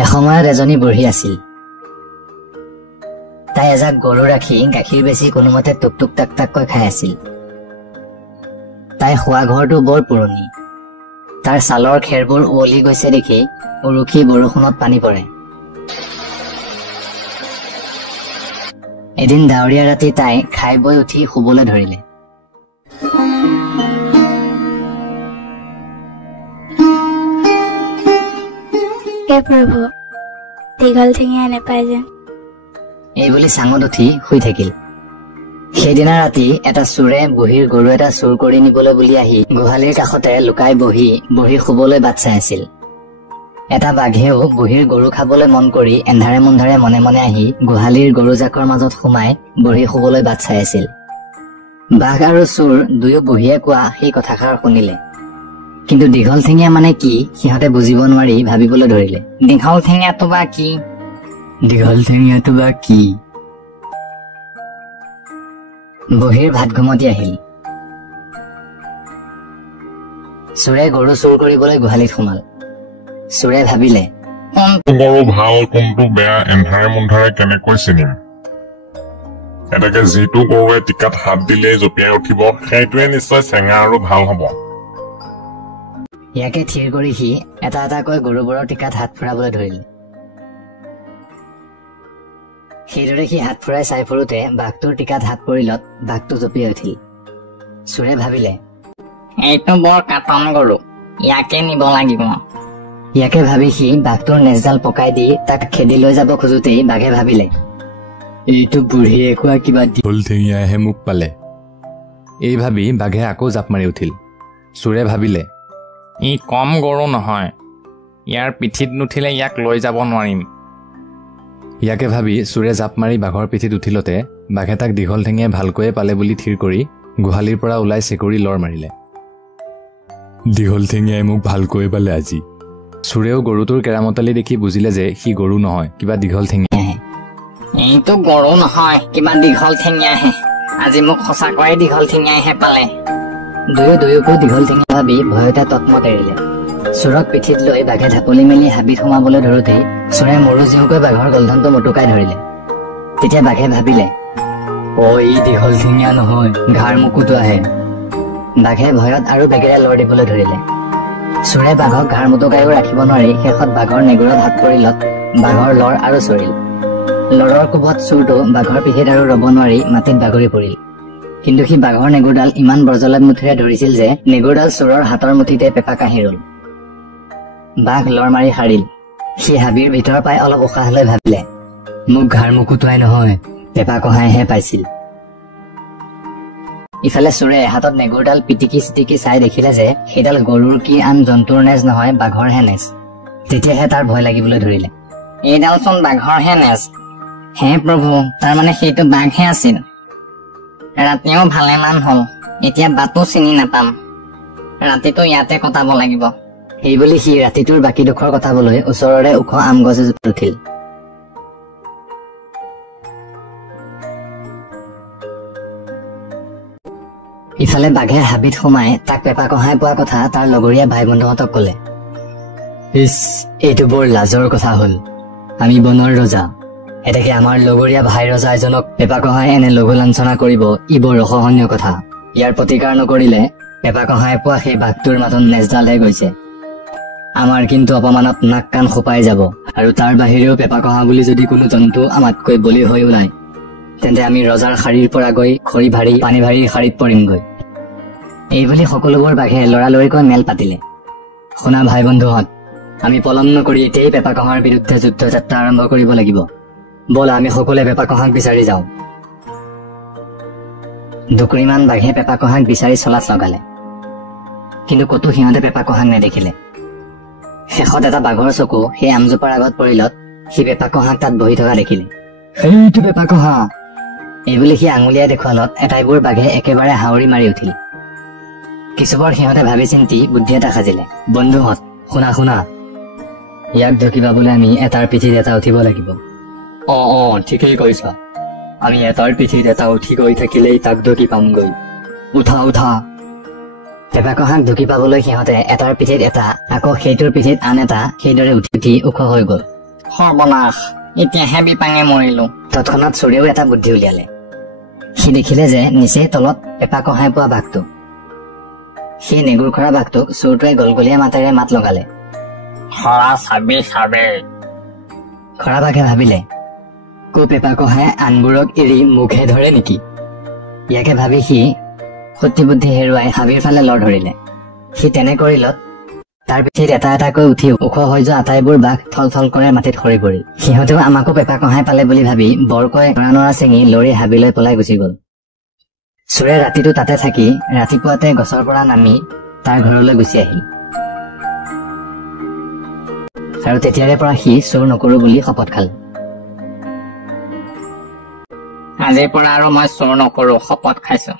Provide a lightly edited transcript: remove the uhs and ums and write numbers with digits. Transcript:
এসময়ত এজনী বুঢ়ী আছিল। তাই এজাক গৰু ৰাখি গাখীৰ বেছি কোনোমতে টুক টাক টাককৈ খাই আছিল। তাই শোৱা ঘৰটো বৰ পুৰণি। তাৰ ছালৰ খেৰবোৰ উৱলি গৈছে দেখি উৰুখি বৰষুণত পানী পৰে। এদিন ডাৱৰীয়া ৰাতি তাই খাই বৈ উঠি শুবলৈ ধৰিলে। হে প্ৰভু, দীঘল ঠেঙীয়া নেপায় যেন। এইবুলি চাঙত উঠি শুই থাকিল। সেইদিনা ৰাতি এটা চোৰে বুঢ়ীৰ গৰু এটা চুৰ কৰি নিবলৈ বুলি আহি গোহালিৰ কাষতে লুকাই বহি বুঢ়ী শুবলৈ বাট চাই আছিল। এটা বাঘেও বুঢ়ীৰ গৰু খাবলৈ মন কৰি এন্ধাৰে মুন্ধাৰে মনে মনে আহি গোহালিৰ গৰু জাকৰ মাজত সোমাই বুঢ়ী শুবলৈ বাট চাই আছিল। বাঘ আৰু চোৰ দুয়ো বুঢ়ীয়ে কোৱা সেই কথাষাৰ শুনিলে, কিন্তু দীঘল ঠেঙীয়া মানে কি সিহঁতে বুজিব নোৱাৰি ভাবিবলৈ ধৰিলে। দীঘল ঠেঙীয়াটো বা কি? দীঘল ঠেঙীয়াটো বা কি? বুঢ়ীৰ ভাত ঘুমতি আহিল। চোৰে গৰু চুৰ কৰিবলৈ গোহালিত সোমাল। চোৰে ভাবিলে, গৰু ভাল কোনটো বেয়া এন্ধাৰে মুন্ধাৰে কেনেকৈ চিনিম? এনেকে যিটো গৰুৱে টিকাত হাত দিলেই জঁপিয়াই উঠিব সেইটোৱে নিশ্চয় চেঙা আৰু ভাল হব। ইয়াকে থিৰ কৰি সি এটা এটাকৈ গৰুবোৰৰ টিকাত হাত ফুৰাবলৈ ধৰিলে। সেইদৰে সি হাত ফুৰাই চাই ফুৰোতে বাঘটোৰ টিকাত হাত পৰিলত বাঘটো জঁপিয়াই উঠিল। চোৰে ভাবিলে, এইটো বৰ কাটন গৰু, ইয়াকে নিব লাগিব। ইয়াকে ভাবি সি বাঘটোৰ নেজডাল পকাই দি তাক খেদি লৈ যাব খোজোতেই বাঘে ভাবিলে, এইটো বুঢ়ীয়ে কোৱা কিবা দীঘল ঠেঙীয়াহে মোক পালে। এই ভাবি বাঘে আকৌ জাপ মাৰি উঠিল। চোৰে ভাবিলে, ই কম গৰু নহয়, ইয়াৰ পিঠিত নুঠিলে ইয়াক লৈ যাব নোৱাৰিম। ইয়াকে ভাবি চোৰে জাপ মাৰি বাঘৰ পিঠিত উঠিলতে বাঘে তাক দীঘল ঠেঙীয়াই ভালকৈয়ে পালে বুলি থিৰ কৰি গোহালিৰ পৰা ওলাই চেকুৰি লৰ মাৰিলে। দীঘল ঠেঙীয়াই মোক ভালকৈ পালে আজি। চোৰেও গৰুটোৰ কেৰামতালি দেখি বুজিলে যে সি গৰু নহয়, কিবা দীঘল ঠেঙীয়াহে। এইটো গৰু নহয়, কিবা দীঘল ঠেঙীয়াহে। আজি মোক সঁচাকৈয়ে দীঘল ঠেঙীয়াইহে পালে। দুয়োকো দীঘল ঠেঙীয়া ভাবি ভয়তে তৎমত এৰিলে। চোৰক পিঠিত লৈ বাঘে ঢাপলি মেলি হাবিত সোমাবলৈ ধৰোতেই চোৰে মৰু জিহুকৈ বাঘৰ গলধনটো মটুকাই ধৰিলে। তেতিয়া বাঘে ভাবিলে, ই দীঘল ঠেঙীয়া নহয়, ঘাৰ মুকুটো আহে। বাঘে ভয়ত আৰু বেগেৰে লৰ দিবলৈ ধৰিলে। চোৰে বাঘক ঘাৰ মুটুকাইও ৰাখিব নোৱাৰি শেষত বাঘৰ নেগুৰত হাত পৰিলত বাঘৰ লৰ আৰু চৰিল। লৰৰ কোবত চোৰটো বাঘৰ পিঠিত আৰু ৰব নোৱাৰি মাটিত বাগৰি পৰিল। কিন্তু সি বাঘৰ নেগুৰডাল ইমান বৰজলাত মুঠিৰে ধৰিছিল যে নেগুৰডাল চোৰৰ হাতৰ মুঠিতে পেপা কাঢ়ি ৰল। বাঘ লৰ মাৰি সাৰিল। সি হাবিৰ ভিতৰ পাই অলপ উশাহ লৈ ভাবিলে, মোক ঘাৰ মুকুটোৱাই নহয়, পেপা কঢ়াইহে পাইছিল। ইফালে চোৰে হাতত নেগুৰডাল পিটিকি চিটিকি চাই দেখিলে যে সেইডাল গৰুৰ কি আন জন্তুৰ নেজ নহয়, বাঘৰহে নেজ। তেতিয়াহে তাৰ ভয় লাগিবলৈ ধৰিলে। এইডালচোন বাঘৰহে নেজ। হে প্ৰভু, তাৰমানে সেইটো বাঘহে আছিল। ৰাতিও ভালেমান হল, এতিয়া বাটো চিনি নাপাম। ৰাতিটো ইয়াতে কটাব লাগিব। সেইবুলি সি ৰাতিটোৰ বাকী ডোখৰ কটাবলৈ ওচৰৰে ওখ আম গছ এজোপাত উঠিল। ইফালে বাঘে হাবিত সোমাই তাক পেপা কঢ়াই পোৱা কথা তাৰ লগৰীয়া ভাই বন্ধুহঁতক কলে। এইটো বৰ লাজৰ কথা হল। আমি বনৰ ৰজা, এতেকে আমাৰ লগৰীয়া ভাই ৰজা এজনক পেপা কঢ়াই এনে লঘু লাঞ্ছনা কৰিব, ই বৰ অসহনীয় কথা। ইয়াৰ প্ৰতিকাৰ নকৰিলে পেপা কঢ়াই পোৱা সেই বাঘটোৰ মাজত নেজডালহে গৈছে। আমাৰ কিন্তু অপমানত নাক কাণ খোপাই যাব, আৰু তাৰ বাহিৰেও পেপা কঢ়া বুলি যদি কোনো জন্তু আমাতকৈ বলি হৈ ওলায় তেন্তে আমি ৰজাৰ শাৰীৰ পৰা গৈ খৰি ভাৰী পানী ভাৰীৰ শাৰীত পৰিমগৈ। এইবুলি সকলোবোৰ বাঘে লৰালৰিকৈ মেল পাতিলে। শুনা ভাই বন্ধুহঁত, আমি পলম নকৰি এতিয়াই পেপা কঢ়াৰ বিৰুদ্ধে যুদ্ধ যাত্ৰা আৰম্ভ কৰিব লাগিব। ব'লা আমি সকলোৱে পেপা কঢ়াক বিচাৰি যাওঁ। দুকুৰিমান বাঘে পেপা কঢ়াক বিচাৰি চলাত লগালে, কিন্তু ক'তো সিহঁতে পেপা কঢ়াক নেদেখিলে। শেষত এটা বাঘৰ চকু সেই আমজোপাৰ আগত পৰিলত সি পেপা কঢ়াক তাত বহি থকা দেখিলে। সেইটো পেপা কঢ়া এইবুলি সি আঙুলিয়াই দেখুৱালত এটাইবোৰ বাঘে একেবাৰে হাউৰি মাৰি উঠিল। কিছুপৰ সিহঁতে ভাবি চিন্তি বুদ্ধি এটা সাজিলে। বন্ধুহঁত শুনা, ইয়াক ঢুকি পাবলৈ আমি এটাৰ পিঠিত এটা উঠিব লাগিব। ঠিকেই কৈছ, আমি এটাৰ পিঠিত এটা উঠি গৈ থাকিলেই তাক ঢুকি পামগৈ। উঠা। পেপা কঢ়াক ঢুকি পাবলৈ সিহঁতে এটাৰ পিঠিত এটা, আকৌ সেইটোৰ পিঠিত আন এটা, সেইদৰে উঠি ওখ হৈ গল। সৰ্বনাশ এতিয়াহে বিপাঙে মৰিলো। তৎক্ষণাত চোৰেও এটা বুদ্ধি উলিয়ালে। সি দেখিলে যে নিচেই তলত পেপা কঢ়াই পোৱা বাঘটো। সেই নেগুৰ খৰা বাঘটোক চোৰটোৱে গলগলীয়া মাতেৰে মাত লগালে। খৰা চাবি চাবি। খৰা বাঘে ভাবিলে কো পেপা কঢ়াই আনবোৰক এৰি মুখহে ধৰে নেকি। ইয়াকে ভাবি সি শক্তি বুদ্ধি হেৰুৱাই হাবিৰ ফালে লৰ ধৰিলে। সি তেনে কৰিলত তাৰ পিঠিত এটা এটাকৈ উঠি ওখ হৈ যোৱা আটাইবোৰ বাঘ থল থল কৰে মাটিত সৰি পৰিল। সিহঁতেও আমাকো পেপা কঢ়াই পালে বুলি ভাবি বৰকৈ নৰা চিঙি লৰি হাবিলৈ পলাই গুচি গল। চোৰে ৰাতিটো তাতে থাকি ৰাতিপুৱাতে গছৰ পৰা নামি তাৰ ঘৰলৈ গুচি আহিল। আৰু তেতিয়াৰে পৰা সি চোৰ নকৰো বুলি শপত খালে। আজিৰ পৰা আৰু মই চোৰ নকৰো শপত খাইছো।